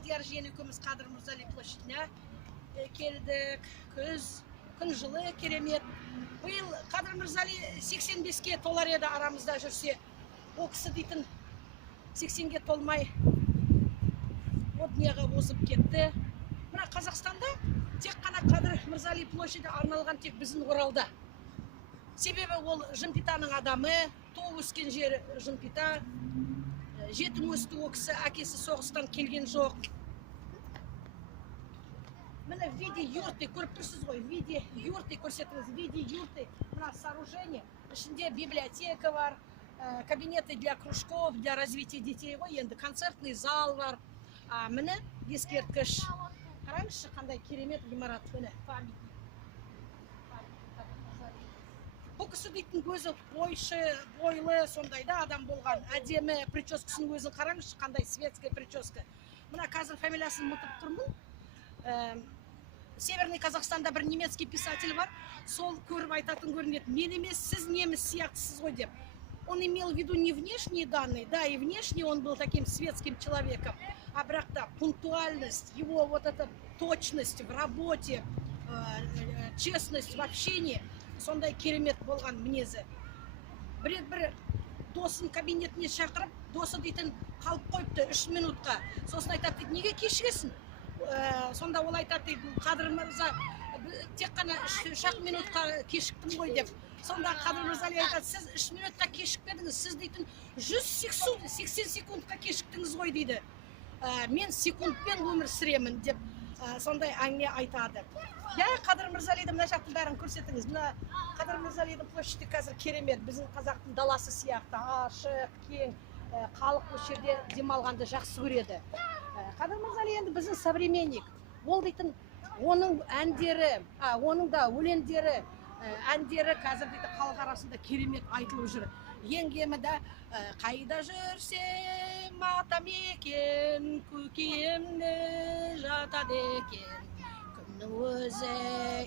Алдияр жиен екеуміз Қадыр Мырзали площадьына келдік. Күн жылы, керемет. Биыл Қадыр Мырзали 85-ке толар еді арамызда жүрсе. Ол кісі дейтін 80-ге толмай о дүнияға озып кетті. Мына Қазақстанда тек қана Қадыр Мырзали площаді арналған тек біздің Оралда. Себебі ол Жымпитаның адамы, туып өскен жері Жымпита. Жетім өсті, о кісі әкесі соғыстан келген жоқ. Міне виде юрты, көріп тұрсыз ғой, виде юрты көрсетіңіз, виде юрты. Мына сооружение, ішінде библиотека бар, кабинеты для кружков, для развития детей ғой, енді концертный зал бар. Міне ескерткіш. Қараңызшы, қандай керемет ғимарат, міне памятник. Бұл кісі дейтін көзі бойлы, сондайда адам болған. Әдемі прическасын өзін қараңызшы, қандай светская прическа. Мына қазір фамилиясын ұмытып тұрмын. Северный Казахстанда бір немецкий писатель бар. Сол көріп айтатын көрінеді. Мен емес, сіз неміс сияқтысыз ғой деп. Он имел в виду не внешние данные, да, и внешне он был таким светским человеком, а бірақ-та пунктуальность, его вот эта точность в работе, честность в общении, сондай керемет болған мінезі. Бір досын кабинетіне шақырып, досы дейтін қалып қойыпты 3 минутқа. Сосын айтады дейді, неге кешігесің? Сонда ол айтады дейді, Қадыр Мырза, тек қана 3 минутқа кешіктім ғой деп. Сонда Қадыр Мырзали айтады, сіз 3 минутқа кешікпедіңіз, сіз дейтін 180 секундқа кешіктіңіз ғой дейді. Мен секундпен өмір сүремін деп сондай әңгіме айтады. Я Қадыр Мырзалиді мына жақтың бәрін көрсетіңіз. Мына Қадыр Мырзалидің площади қазір керемет. Біздің қазақтың даласы сияқты ашық, кең, халық осы жерде демалғанды жақсы көреді. Қадыр Мырзали енді біздің современник. Ол дейтін оның әндері, оның да өлеңдері, әндері қазір дейтін халық арасында керемет айтылып жүр. Ең кемі де қайда жүрсем атамекен, көкемді жатады екен. Өзі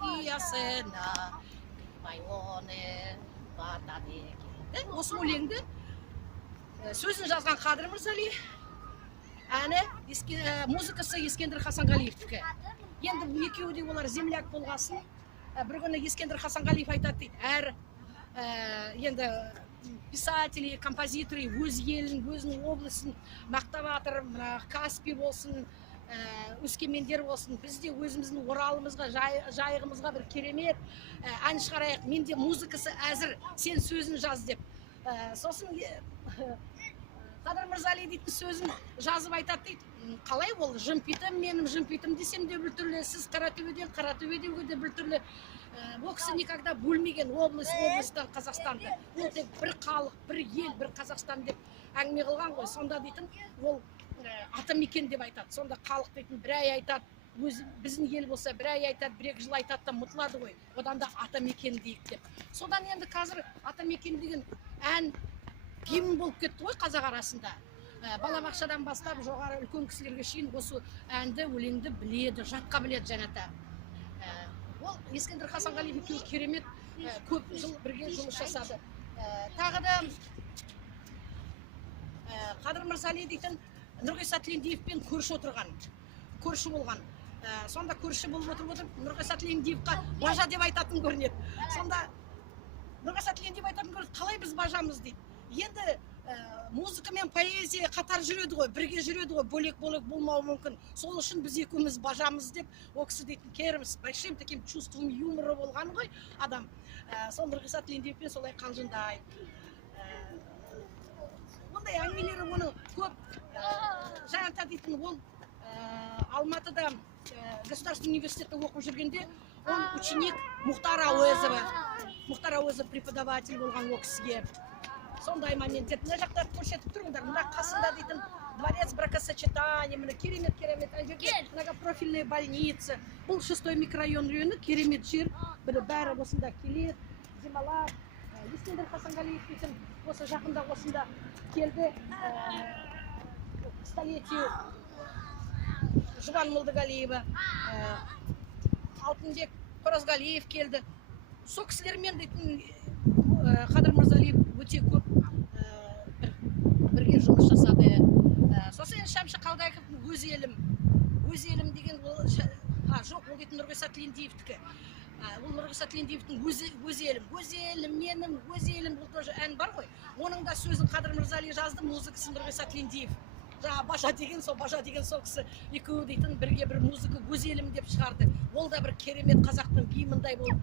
ұясына кірмай оны батады екен. Осы өлеңді сөзін жазған Қадыр Мырзали, әні музыкасы Ескендір Хасанғалиевтікі. Енді екеуі де олар земляк болғасын. Бір күні Ескендір Хасанғалиев айтады дейді, әр енді писатели, композиторы өз елін, өзінің облысын мақтап жатыр, Каспий болсын, Өскемендер болсын, біз де өзіміздің Оралымызға, жайығымызға бір керемет ән шығарайық. Менде музыкасы әзір, сен сөзін жаз деп. Сосын Қадыр Мырзали дейтін сөзін жазып айтады дейді. Қалай ол Жымпитым, менің Жымпитым десем де бір түрлі, сіз Қаратөбеден Қаратөбедеуге де бір түрлі. Ол кісі никогда бөлмеген облыстан Қазақстанды. Ол тек бір халық, бір ел, бір Қазақстан деп әңгіме қылған ғой. Сонда дейтін ол атамекен деп айтады. Сонда халық дейтін бір ай айтады, біздің ел болса бір ай айтады, 1-2 жыл айтады да мұтылады ғой. Одан да атамекен дейік деп. Содан енді қазір атамекен деген ән гимн болып кетті ғой қазақ арасында. Балабақшадан бастап жоғары үлкен кісілерге шейін осы әнді, өлеңді біледі, жатқа біледі жәнәта. Ол Ескендір Хасанғалиев екеуі керемет көп жыл бірге жұмыс жасады. Тағы да Қадыр Мырзали дейтін Нұрғиса Тілендиевпен көрші отырған, көрші болған. Сонда көрші болып отырып, Нұрғиса Тілендиевқа бажа деп айтатын көрінеді. Сонда Нұрғиса Тілендиев айтатын көрінеді, қалай біз бажамыз дейді. Енді музыка мен поэзия қатар жүреді ғой, бірге жүреді ғой, бөлек-бөлек болмауы мүмкін. Сол үшін біз екеуміз бажамыз деп, о кісі дейтін керім, с большим таким чувством юмора болған ғой адам. Сол Нұрғиса Тілендиевпен солай қалжыңдай. Ондай әңгімелері оны көп жаңа дейтін, ол Алматыда государственный университетте оқып жүргенде, ол ученик Мұхтар Әуезова. Мұхтар Әуезов преподаватель болған о кісіге. Сондай момент. Мына жақта көрсетіп тұрыңдар. Мына қасында дейтін дворец бракосочетания, мына керемет, многопрофильная больница. Бұл 6-й микрорайон районы, керемет жер. Бәрі осында келеді, демалап. Ескендір Хасанғалиев дейтін осы жақында осында келді. Столетию Жұбан Молдағалиева, Алтынбек Қоразғалиев келді. Сол кісілермен дейтін Қадыр Мырзалиев өте көп бірге жұмыс жасады. Сосын Шәмші Қалдайқовтың өз елім өз елім деген ол жоқ, ол дейтін Нұрғиса Тілендиевтікі. Ол Нұрғиса Тілендиевтің өз елім менің өз елім, бұл тоже ән бар ғой. Оның да сөзін Қадыр Мырзали жазды, музыкасын Нұрғиса Тілендиев. Бажа деген сол кісі екеуі дейтін бірге бір музыка өз елім деп шығарды. Ол да бір керемет қазақтың гимндай болып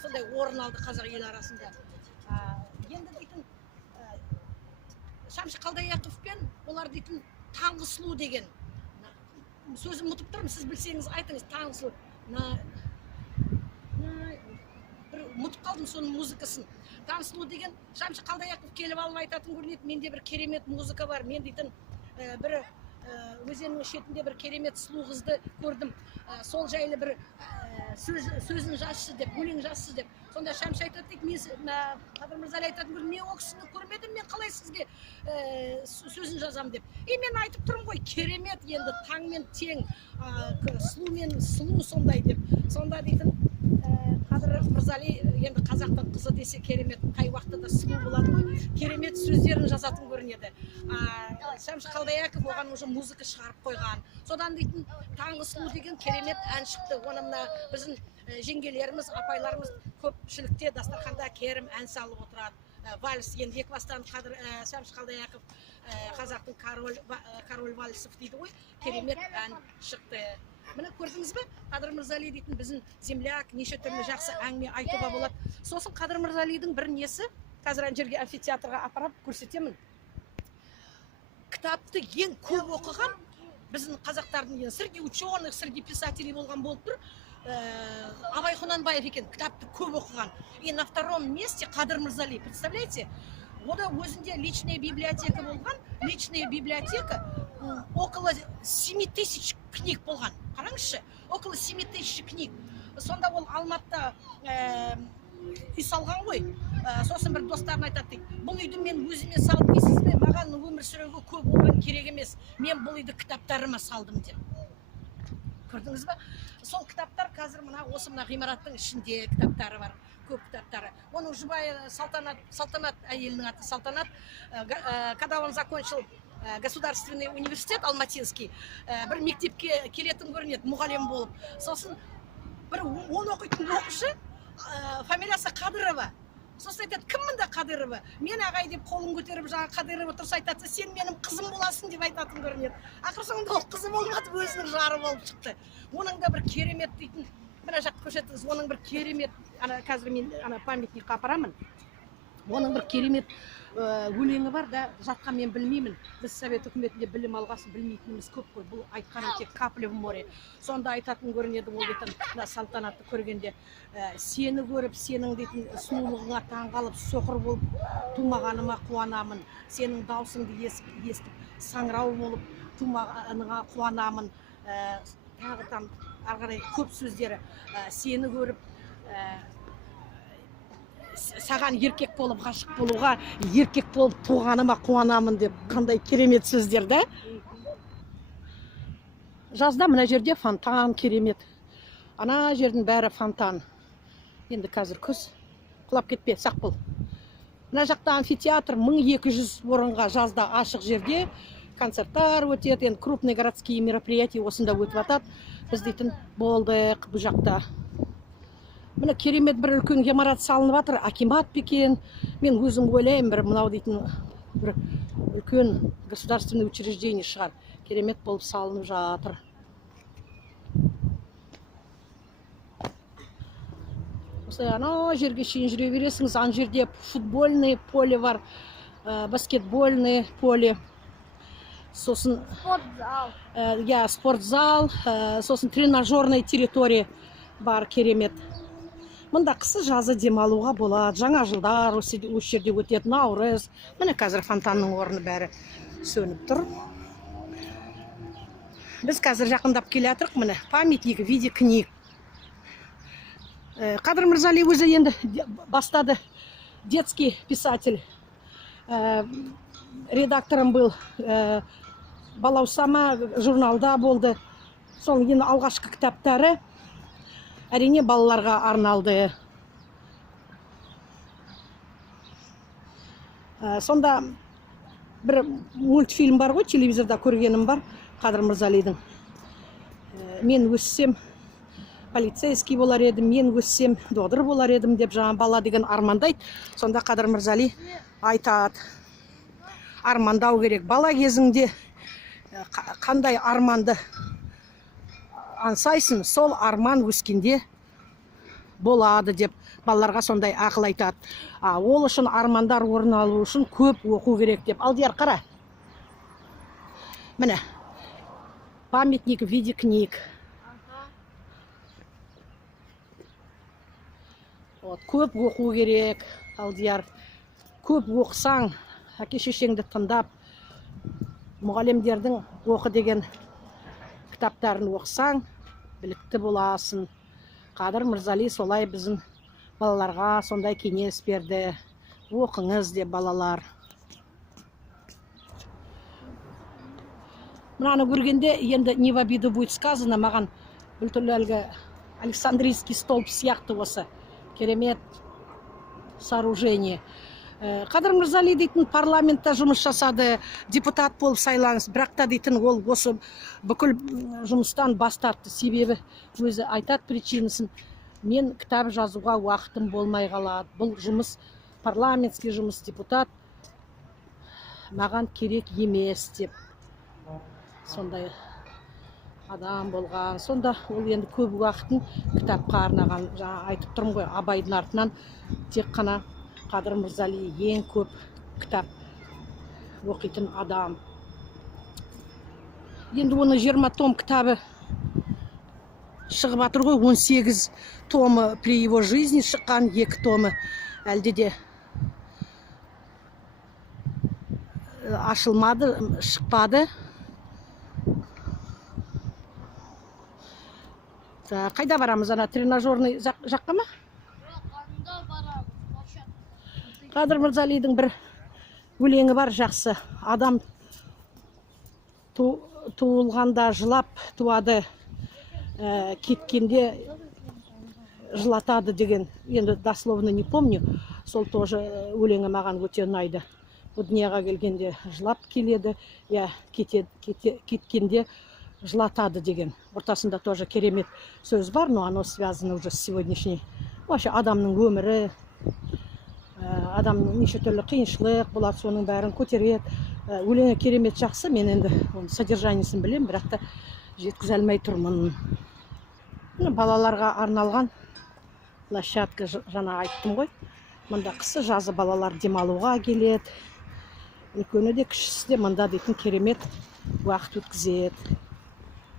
сондай орын алды қазақ ел арасында. Енді дейтін Шамши Қалдаяқовпен олар дейтін Таңғы сұлу деген сөзін ұмытып тұрмын, сіз білсеңіз айтыңыз. Таңғы сұлу бір ұмытып қалдым соның музыкасын. Таңғы сұлу деген Шамши Қалдаяқов келіп алып айтатын көрінеді, менде бір керемет музыка бар, мен дейтін бір өзеннің шетінде бір керемет сұлу қызды көрдім, сол жайлы бір сөзін жазшы деп, өлең жазшы деп. Сонда Шамши айтады дейді, Қадыр Мырзали айтатын көрдім, мен ол кісіні көрмедім, мен қалай сізге сөзін жазам деп. Мен айтып тұрмын ғой, керемет енді таңмен тең, сұлу мен сұлу сондай деп. Сонда дейтін Қадыр Мырзали енді қазақтың қызы десе керемет, қай уақытта да сұлу болады ғой, керемет сөздерін жазатын көрінеді. Шамши Қалдаяқов оған уже музыка шығарып қойған. Содан дейтін Таңғы сұлу деген керемет ән шықты. Оны мына біздің жеңгелеріміз, апайларымыз көпшілікте дастарханда керім ән салып отырады. Вальс, енді екі бастан Шамши Қалдаяқов қазақтың король вальсов дейді ғой, керемет ән шықты. Міне көрдіңіз бе, Қадыр Мырзали дейтін біздің земляк, неше түрлі жақсы әңгіме айтуға болады. Сосын Қадыр Мырзалидің бір несі, қазір ана жерге амфитеатрға апарып көрсетемін. Кітапты ең көп оқыған біздің қазақтардың среди ученых, среди писателей болған болып тұр. Абай Құнанбаев екен, кітапты көп оқыған. И на втором месте Қадыр Мырзали, представляете? Ода өзінде личная библиотека болған, личная библиотека около 7000 книг болған. Қараңызшы, около 7000 книг. Сонда ол Алматыда үй салған ғой. Сосын бір достарына айтады дейді, бұл үйді мен өзіме салып дейсіз бе, маған өмір сүруге көп оған керек емес, мен бұл үйді кітаптарыма салдым деп. Көрдіңіз бе? Сол кітаптар қазір осы мына ғимараттың ішінде кітаптары бар, көп кітаптары. Оның жұбайы Салтанат, әйелінің аты Салтанат, когда он закончил государственный университет алматинский, бір мектепке келетін көрінеді, мұғалім болып. Сосын бір 10 оқитын оқушы, фамилиясы Қадырова. Сосын айтады, кім мұнда Қадырова? Мен ағай деп қолын көтеріп, жаңа Қадырова тұрса айтады, сен менің қызым боласың деп айтатын көрінеді. Ақыр соңында ол қызы болмады, өзінің жары болып шықты. Оның да бір керемет дейтін, мына жақты көрсетіңіз, оның бір керемет, қазір мен памятникқа апарамын. Оның бір керемет өлеңі бар да, жатқан мен білмеймін. Біз Совет үкіметінде білім алғасын білмейтініміз көп қой. Бұл айтқаным тек капля в море. Сонда айтатын көрінеді, ол дейтін Салтанатты көргенде, сені көріп, сенің дейтін сұлулығыңа таңғалып, соқыр болып тумағаныма қуанамын. Сенің даусыңды естіп, саңырау болып тумағаныңа қуанамын. Тағы там арғарай көп сөздері. Сені көріп, саған еркек болып ғашық болуға, еркек болып туғаныма қуанамын деп, қандай керемет сөздер да. Жазда мына жерде фонтан керемет. Ана жердің бәрі фонтан. Енді қазір күз, құлап кетпе, сақ бол. Мына жақта амфитеатр 1200 орынға жазда ашық жерде концерттар өтеді, енді крупный городские мероприятия осында өтіп атады. Біз дейтін болдық бұл жақта. Міне керемет бір үлкен ғимарат салынып жатыр, акимат бекен. Мен өзім ойлаймын, бір мынау дейтін бір үлкен государственный учреждение шығар. Керемет болып салынып жатыр. Осылай ана жерге шейін жүре бересіңіз. Ана жерде футбольный поле бар, баскетбольный поле. Сосын спортзал, сосын тренажерная территория бар, керемет. Мұнда қысы жазы демалуға болады, жаңа жылдар осы жерде өтеді, Наурыз. Міне қазір фонтанның орны бәрі сөніп тұр. Біз қазір жақындап келе жатырмық, міне памятник в виде книг. Қадыр Мырзали өзі енді бастады, детский писатель. Редакторым был, Балаусама журналда болды. Сол енді алғашқы кітаптары әрине балаларға арналды. Сонда бір мультфильм бар ғой, телевизорда көргенім бар, Қадыр Мырзалидің. Мен өссем полицейский болар едім, мен өссем доғдыр болар едім деп жаңа бала деген армандайды. Сонда Қадыр Мырзали айтады, армандау керек. Бала кезіңде қандай арманды аңсайсың, сол арман өскенде болады деп балаларға сондай ақыл айтады. Ол үшін армандар орын алу үшін көп оқу керек деп. Алдияр қара. Міне, памятник в виде книг. Көп оқу керек, Алдияр. Көп оқысаң, әке шешеңді тыңдап, мұғалімдердің оқы деген кітаптарын оқысаң, білікті боласың. Қадыр Мырзали солай біздің балаларға сондай кеңес берді. Оқыңыз деп балалар. Мынаны көргенде енді не в обиду будет сказано, маған бүлтіл әлгі Александрийский столб сияқты осы керемет сооружение. Қадыр Мырзали дейтін парламентта жұмыс жасады, депутат болып сайланыс, бірақ та дейтін ол осы бүкіл жұмыстан бас тартты. Себебі өзі айтады причинасын. Мен кітап жазуға уақытым болмай қалады. Бұл жұмыс, парламентский жұмыс, депутат маған керек емес деп. Сондай адам болған. Сонда ол енді көп уақытын кітапқа арнаған. Жаңа айтып тұрмын ғой, Абайдың артынан тек қана Қадыр Мырзали ең көп кітап оқитын адам. Енді оны 20 том кітабы шығып атыр ғой, 18 томы при его жизни шыққан, 2 томы әлде де ашылмады, шықпады. Қайда барамыз, ана тренажерный жаққа ма? Қадыр Мырзалидің бір өлеңі бар жақсы. Адам туылғанда жылап туады, кеткенде жылатады деген. Енді дословно не помню. Сол тоже өлеңі маған өте ұнайды. Бұл дүнияға келгенде жылап келеді, я кеткенде жылатады деген. Ортасында тоже керемет сөз бар, но оно связано уже с сегодняшней. Вообще адамның өмірі, адамның неше түрлі қиыншылық болады, соның бәрін көтереді. Өлеңі керемет жақсы, мен енді содержаниесін білем, бірақ та жеткізе алмай тұрмын. Балаларға арналған площадка, жаңа айттым ғой. Мұнда қысы жазы балалар демалуға келеді. Үлкені де кішісі де мұнда дейтін керемет уақыт өткізеді.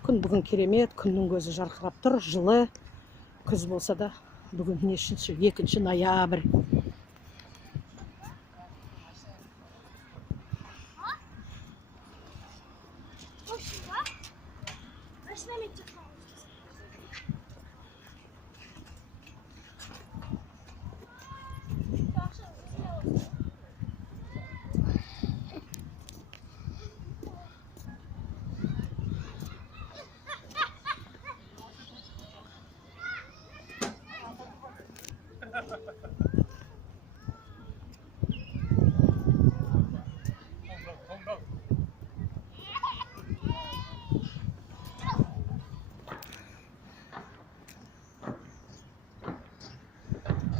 Күн бүгін керемет, күннің көзі жарқырап тұр, жылы. Күз болса да бүгін нешінші, 2 ноябрь.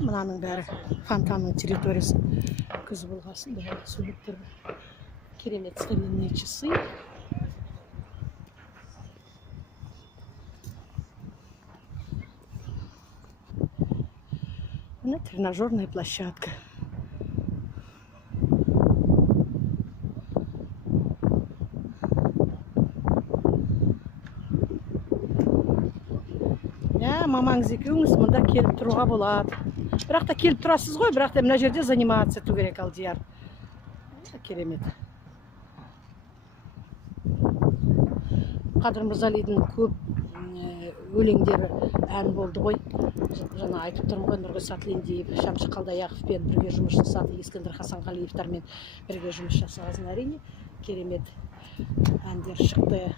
Мынаның бәрі фонтанның территориясы. Күз болғасын, бұл суреттер керемет старинные часы. Мына тренажерная площадка. Мамаңыз екеуіңіз мұнда келіп тұруға болады. Бірақ та келіп тұрасыз ғой, бірақ та мына жерде заниматься ету керек, Алдияр. Керемет. Қадыр Мырзалидің көп өлеңдері ән болды ғой. Жаңа айтып тұрмын ғой, Нұрғиса Сатлендиев, Шамшы Қалдаяқовпен бірге жұмыс жасады, Ескендір Хасанғалиевтермен бірге жұмыс жасағасын, әрине керемет әндер шықты.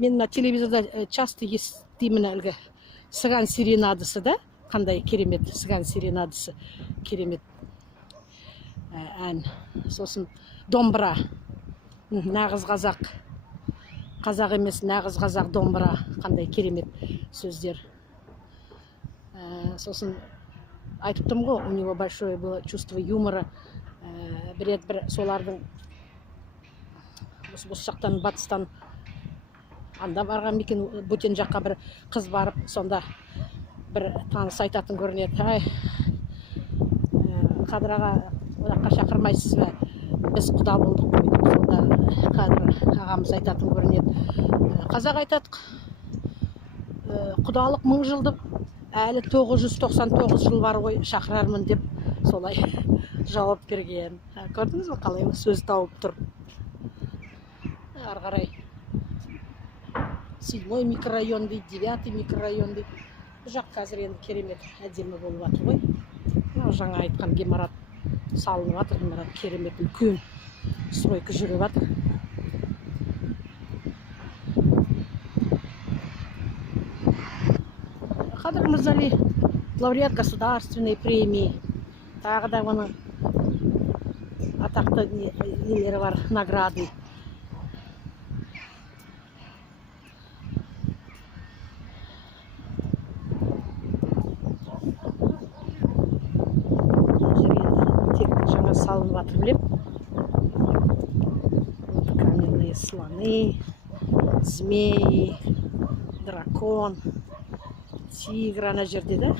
Мен на телевизорда часто естимін әлгі сыған серенадысы да, қандай керемет сыған серенадысы, керемет ән. Сосын домбыра, нағыз қазақ қазақ емес, нағыз қазақ домбыра, қандай керемет сөздер. Сосын айтыптым ғой, у него большое было чувство юмора. Бір солардың осы жақтан, батыстан анда барған мекен, бөтен жаққа бір қыз барып, сонда бір таныс айтатын көрінеді. Ай, Қадыр аға, одаққа шақырмайсыз ба? Біз құда болдық қой деп. Сонда Қадыр ағамыз айтатын көрінеді. Қазақ айтады, құдалық 1000 жылды, әлі 999 жыл бар ғой, шақырармын деп солай жауап берген. Көрдіңіз бе, қалай сөз тауып тұр. Ары қарай 7-й микрорайон дейді, 9-й микрорайон дейді. Бұл жақ қазір енді керемет әдемі болып жатыр ғой. Жаңа айтқан ғимарат салынып жатыр, ғимарат керемет үлкен стройка жүріп жатыр. Қадыр Мырзали лауреат государственной премии. Тағы да оның атақты нелері бар, награды. Жаңа салынып жатыр, білем. Каменные слоны, змеи, дракон, тигр ана жерде, да?